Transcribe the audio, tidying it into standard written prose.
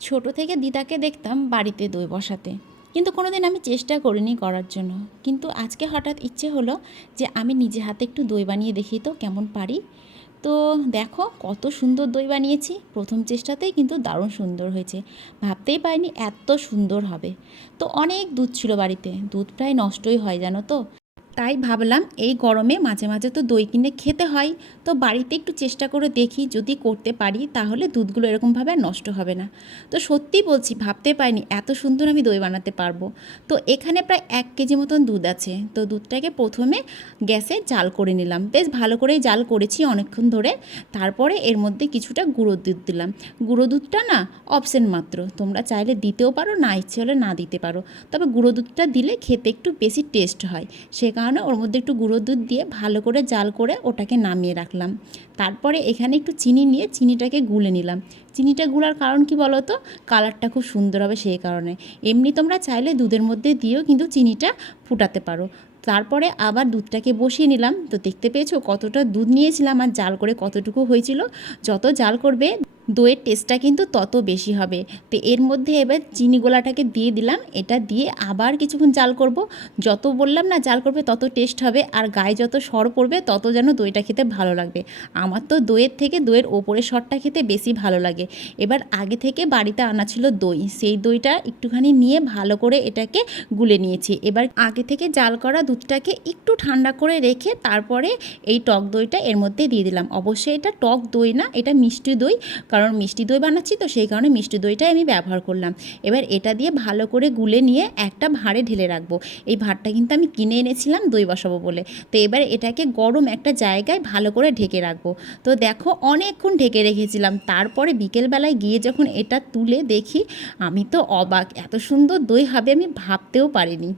ছোট থেকে দিদাকে দেখতাম বাড়িতে দই বসাতে, কিন্তু কোনোদিন আমি চেষ্টা করিনি করার জন্য। কিন্তু আজকে হঠাৎ ইচ্ছে হলো যে আমি নিজে হাতে একটু দই বানিয়ে দেখি তো কেমন পারি। তো দেখো কত সুন্দর দই বানিয়েছি, প্রথম চেষ্টাতেই কিন্তু দারুণ সুন্দর হয়েছে। ভাবতেই পারিনি এত সুন্দর হবে। তো অনেক দুধ ছিল বাড়িতে, দুধ প্রায় নষ্টই হয় জানো তো। তাই ভাবলাম এই গরমে মাঝে মাঝে তো দই কিনে খেতে হয়, তো বাড়িতে একটু চেষ্টা করে দেখি, যদি করতে পারি তাহলে দুধগুলো এরকমভাবে আর নষ্ট হবে না। তো সত্যি বলছি, ভাবতে পারিনি এত সুন্দর আমি দই বানাতে পারবো। তো এখানে প্রায় 1 কেজি মতন দুধ আছে। তো দুধটাকে প্রথমে গ্যাসে জাল করে নিলাম, বেশ ভালো করেই জাল করেছি অনেকক্ষণ ধরে। তারপরে এর মধ্যে কিছুটা গুঁড়ো দুধ দিলাম। গুঁড়ো দুধটা না অপশন মাত্র, তোমরা চাইলে দিতেও পারো, না ইচ্ছে হলে না দিতে পারো। তবে গুঁড়ো দুধটা দিলে খেতে একটু বেশি টেস্ট হয়, সে কারণে ওর মধ্যে একটু গুঁড়ো দুধ দিয়ে ভালো করে জাল করে ওটাকে নামিয়ে রাখলাম। তারপরে এখানে একটু চিনি নিয়ে চিনিটাকে গুলে নিলাম। চিনিটা গুলার কারণ কি বলো তো, কালারটা খুব সুন্দর হবে সেই কারণে। এমনি তোমরা চাইলে দুধের মধ্যে দিয়েও কিন্তু চিনিটা ফুটাতে পারো। তারপরে আবার দুধটাকে বসিয়ে নিলাম। তো দেখতে পেয়েছো কতটা দুধ নিয়েছিলাম আর জাল করে কতটুকু হয়েছিল। যত জাল করবে দইয়ের টেস্টটা কিন্তু তত বেশি হবে। তো এর মধ্যে এবার চিনি গোলাটাকে দিয়ে দিলাম, এটা দিয়ে আবার কিছুক্ষণ জাল করব। যত বললাম না জাল করবে তত টেস্ট হবে, আর গায়ে যত সর পড়বে তত যেন দইটা খেতে ভালো লাগবে। আমার তো দইয়ের থেকে দইয়ের ওপরের সরটা খেতে বেশি ভালো লাগে। এবার আগে থেকে বাড়িতে আনা ছিল দই, সেই দইটা একটুখানি নিয়ে ভালো করে এটাকে গুলে নিয়েছি। এবার আগে থেকে জাল করা দুধটাকে একটু ঠান্ডা করে রেখে তারপরে এই টক দইটা এর মধ্যে দিয়ে দিলাম। অবশ্যই এটা টক দই না, এটা মিষ্টি দই, কারণ মিষ্টি দই বানাচ্ছি তো সেই কারণে মিষ্টি দইটাই আমি ব্যবহার করলাম। এবার এটা দিয়ে ভালো করে গুলে নিয়ে একটা ভাঁড়ে ঢেলে রাখবো। এই ভাঁড়টা কিন্তু আমি কিনে এনেছিলাম দই বসাবো বলে। তো এবার এটাকে গরম একটা জায়গায় ভালো করে ঢেকে রাখবো। তো দেখো অনেকক্ষণ ঢেকে রেখেছিলাম, তারপরে বিকেলবেলায় গিয়ে যখন এটা তুলে দেখি, আমি তো অবাক, এত সুন্দর দই হবে আমি ভাবতেও পারিনি।